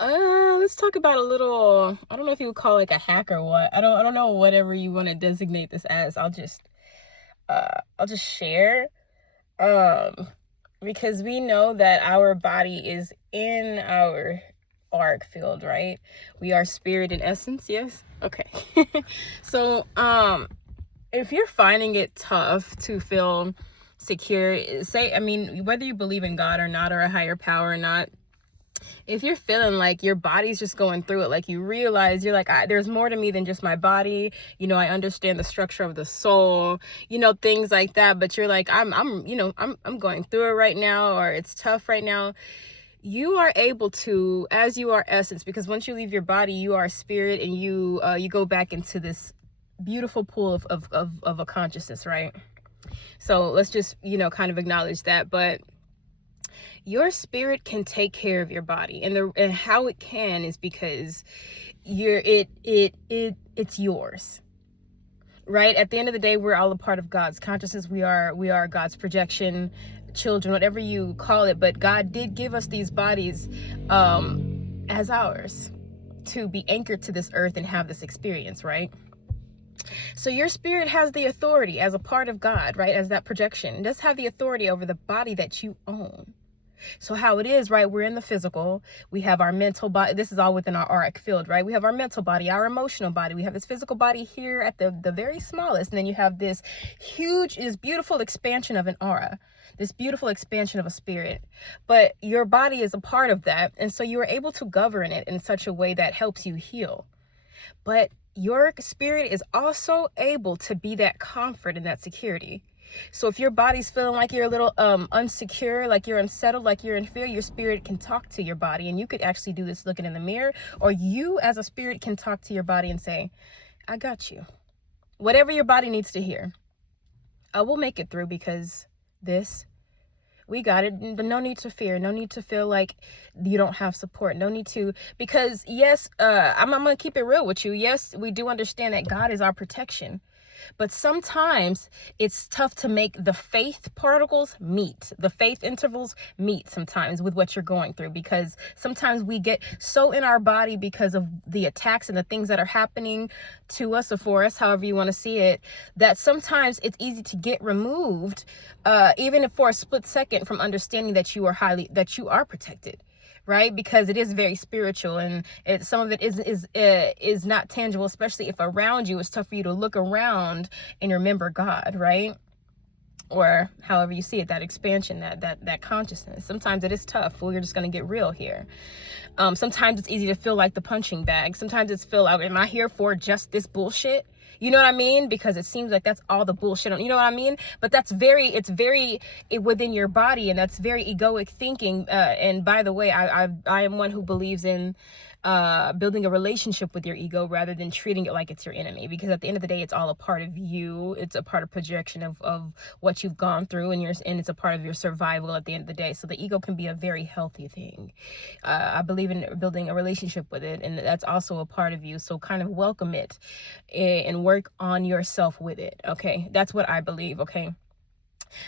Let's talk about a little, I don't know if you would call it like a hack or what. I don't know, whatever you want to designate this as. I'll just share. Um, because we know that our body is in our arc field, right? We are spirit in essence, yes? Okay. So, if you're finding it tough to feel secure, say, I mean, whether you believe in God or not, or a higher power or not, if you're feeling like your body's just going through it, like you realize you're like, there's more to me than just my body. I understand the structure of the soul, things like that. But you're like, I'm going through it right now, or it's tough right now. You are able to, as you are essence, because once you leave your body, you are spirit, and you go back into this beautiful pool of a consciousness, right? So let's just, kind of acknowledge that. But your spirit can take care of your body, and how it can is because it's yours, right? At the end of the day, we're all a part of God's consciousness. We are God's projection, children, whatever you call it. But God did give us these bodies as ours, to be anchored to this earth and have this experience, right? So your spirit has the authority as a part of God, right? As that projection, it does have the authority over the body that you own. So how it is, right? We're in the physical. We have our mental body. This is all within our auric field, right? We have our mental body, our emotional body. We have this physical body here at the very smallest. And then you have this beautiful expansion of an aura, this beautiful expansion of a spirit. But your body is a part of that. And so you are able to govern it in such a way that helps you heal. But your spirit is also able to be that comfort and that security. So if your body's feeling like you're a little unsecure, like you're unsettled, like you're in fear, your spirit can talk to your body. And you could actually do this looking in the mirror, or you as a spirit can talk to your body and say, I got you. Whatever your body needs to hear, I will make it through, because we got it. No need to fear. No need to feel like you don't have support. No need to, because yes, I'm going to keep it real with you. Yes, we do understand that God is our protection. But sometimes it's tough to make the faith particles meet, the faith intervals meet sometimes with what you're going through, because sometimes we get so in our body because of the attacks and the things that are happening to us or for us, however you want to see it, that sometimes it's easy to get removed, even if for a split second, from understanding that you are protected. Right? Because it is very spiritual, and some of it is not tangible, especially if around you it's tough for you to look around and remember God, right? Or however you see it, that expansion, that consciousness. Sometimes it is tough. We're just going to get real here. Sometimes it's easy to feel like the punching bag. Sometimes it's feel like, am I here for just this bullshit? You know what I mean? Because it seems like that's all the bullshit. You know what I mean? But it's very within your body, and that's very egoic thinking. And by the way, I am one who believes in building a relationship with your ego rather than treating it like it's your enemy, because at the end of the day, it's all a part of you. It's a part of projection of what you've gone through, and it's a part of your survival at the end of the day. So the ego can be a very healthy thing. I believe in building a relationship with it, and that's also a part of you. So kind of welcome it and work on yourself with it. Okay, that's what I believe. Okay.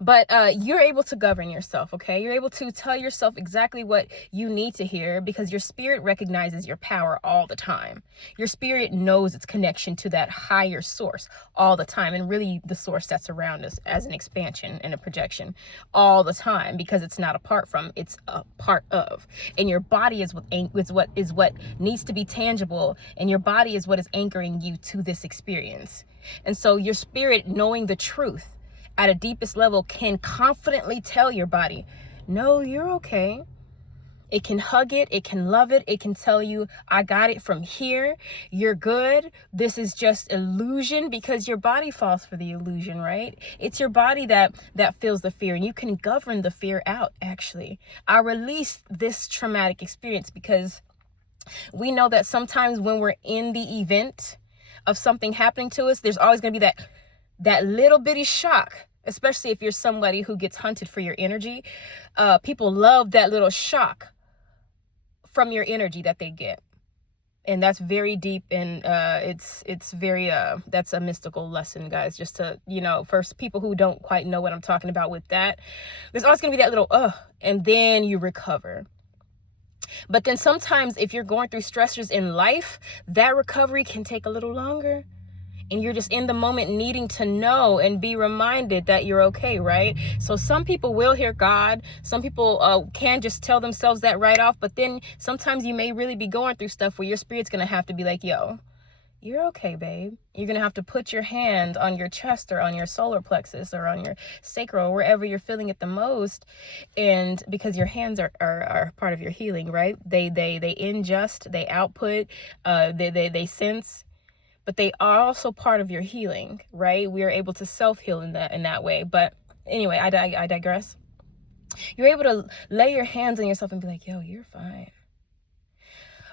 But you're able to govern yourself, okay? You're able to tell yourself exactly what you need to hear, because your spirit recognizes your power all the time. Your spirit knows its connection to that higher source all the time, and really the source that's around us as an expansion and a projection all the time, because it's not apart from, it's a part of. And your body is what needs to be tangible, and your body is what is anchoring you to this experience. And so your spirit, knowing the truth at a deepest level, can confidently tell your body, no, you're okay. It can hug it. It can love it. It can tell you, I got it from here. You're good. This is just illusion, because your body falls for the illusion, right? It's your body that feels the fear, and you can govern the fear out. Actually, I released this traumatic experience because we know that sometimes when we're in the event of something happening to us, there's always going to be that little bitty shock, especially if you're somebody who gets hunted for your energy. People love that little shock from your energy that they get. And that's very deep, and it's very that's a mystical lesson, guys. Just to, for people who don't quite know what I'm talking about with that, there's always gonna be that little and then you recover. But then sometimes if you're going through stressors in life, that recovery can take a little longer. And you're just in the moment needing to know and be reminded that you're okay, right? So some people will hear God. Some people can just tell themselves that right off. But then sometimes you may really be going through stuff where your spirit's going to have to be like, yo, you're okay, babe. You're going to have to put your hand on your chest or on your solar plexus or on your sacral, wherever you're feeling it the most. And because your hands are part of your healing, right? They ingest, they output, they sense, but they are also part of your healing, right? We are able to self-heal in that way. But anyway, I digress. You're able to lay your hands on yourself and be like, yo, you're fine.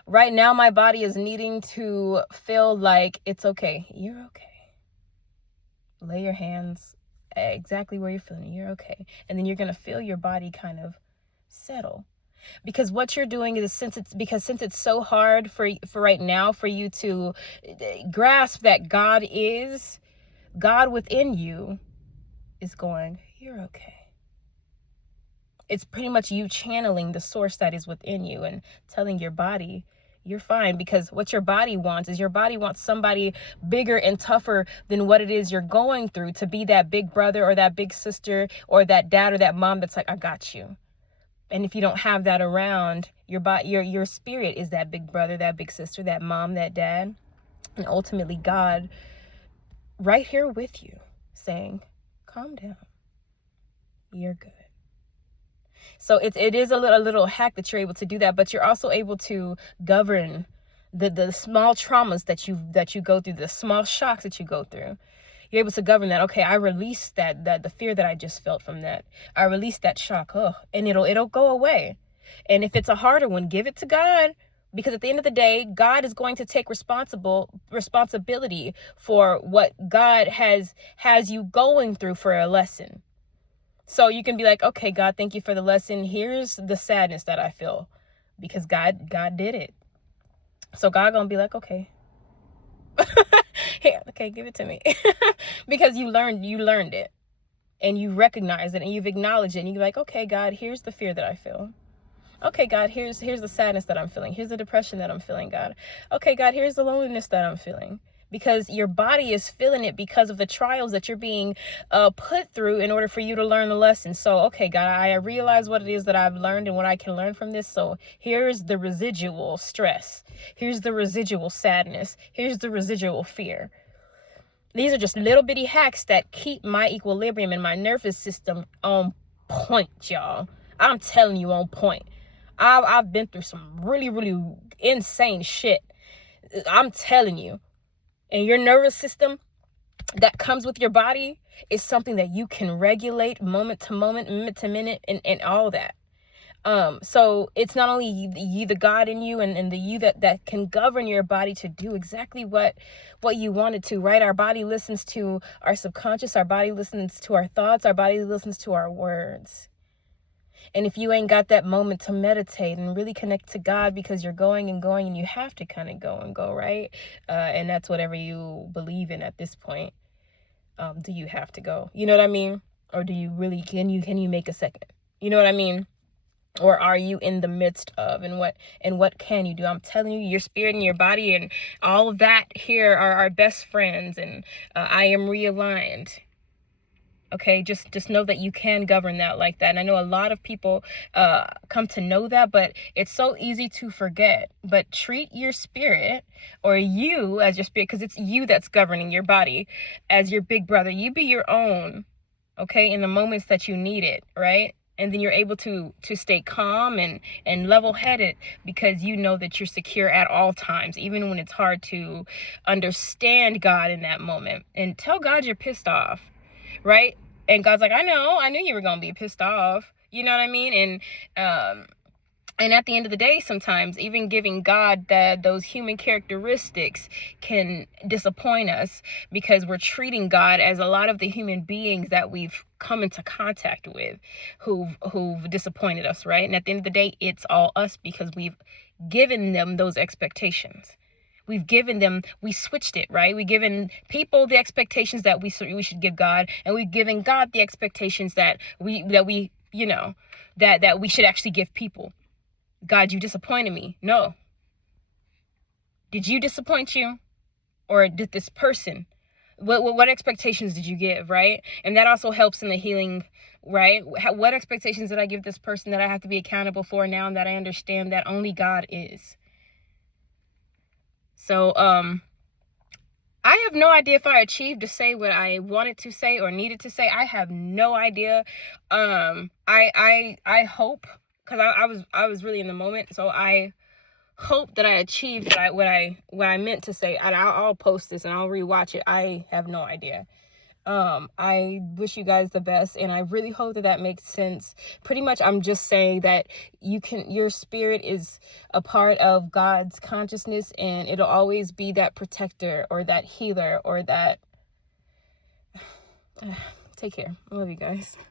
Right now, my body is needing to feel like it's okay. You're okay. Lay your hands exactly where you're feeling. You're okay. And then you're going to feel your body kind of settle. Because what you're doing is, since it's so hard for right now for you to grasp that God within you is going, you're okay. It's pretty much you channeling the source that is within you and telling your body you're fine. Because what your body wants is, your body wants somebody bigger and tougher than what it is you're going through, to be that big brother or that big sister or that dad or that mom that's like, I got you. And if you don't have that around, your spirit is that big brother, that big sister, that mom, that dad, and ultimately God right here with you saying, calm down, you're good. So it is a little hack that you're able to do that, but you're also able to govern the small traumas that you go through, the small shocks that you go through. You're able to govern that. Okay, I release the fear that I just felt from that. I release that shock. And it'll go away. And if it's a harder one, give it to God. Because at the end of the day, God is going to take responsibility for what God has you going through for a lesson. So you can be like, okay, God, thank you for the lesson. Here's the sadness that I feel, because God did it. So God gonna be like, okay. Here, okay, give it to me. Because you learned it, and you recognize it, and you've acknowledged it, and you're like, okay, God, here's the fear that I feel. Okay, God, here's the sadness that I'm feeling. Here's the depression that I'm feeling, God. Okay, God, here's the loneliness that I'm feeling. Because your body is feeling it because of the trials that you're being put through in order for you to learn the lesson. So, okay, God, I realize what it is that I've learned and what I can learn from this. So here's the residual stress. Here's the residual sadness. Here's the residual fear. These are just little bitty hacks that keep my equilibrium and my nervous system on point, y'all. I'm telling you, on point. I've been through some really, really insane shit. I'm telling you. And your nervous system that comes with your body is something that you can regulate moment to moment, minute to minute, and all that. So it's not only you, the God in you, and the you that can govern your body to do exactly what you want it to, right? Our body listens to our subconscious, our body listens to our thoughts, our body listens to our words. And if you ain't got that moment to meditate and really connect to God, because you're going and going, and you have to kind of go and go, right? And that's whatever you believe in at this point. Do you have to go? You know what I mean? Or do you really, can you make a second? You know what I mean? Or are you in the midst of, and what can you do? I'm telling you, your spirit and your body and all of that here are our best friends, and I am realigned. Okay, just know that you can govern that like that. And I know a lot of people come to know that, but it's so easy to forget. But treat your spirit, or you as your spirit, because it's you that's governing your body, as your big brother. You be your own, okay, in the moments that you need it, right? And then you're able to stay calm and level-headed, because you know that you're secure at all times, even when it's hard to understand God in that moment. And tell God you're pissed off, right? And God's like, I knew you were going to be pissed off. You know what I mean? And at the end of the day, sometimes even giving God those human characteristics can disappoint us, because we're treating God as a lot of the human beings that we've come into contact with who've disappointed us, right? And at the end of the day, it's all us, because we've given them those expectations. We switched it, right? We've given people the expectations that we should give God, and we've given God the expectations that we should actually give people. God, you disappointed me. No. Did you disappoint you? Or did this person? What expectations did you give, right? And that also helps in the healing, right? What expectations did I give this person that I have to be accountable for now that I understand that only God is? So, I have no idea if I achieved to say what I wanted to say or needed to say. I have no idea. I hope, because I was really in the moment, so I hope that I achieved what I meant to say. And I'll post this and I'll rewatch it. I have no idea. I wish you guys the best, and I really hope that makes sense. Pretty much I'm just saying that your spirit is a part of God's consciousness, and it'll always be that protector or that healer or that take care. I love you guys.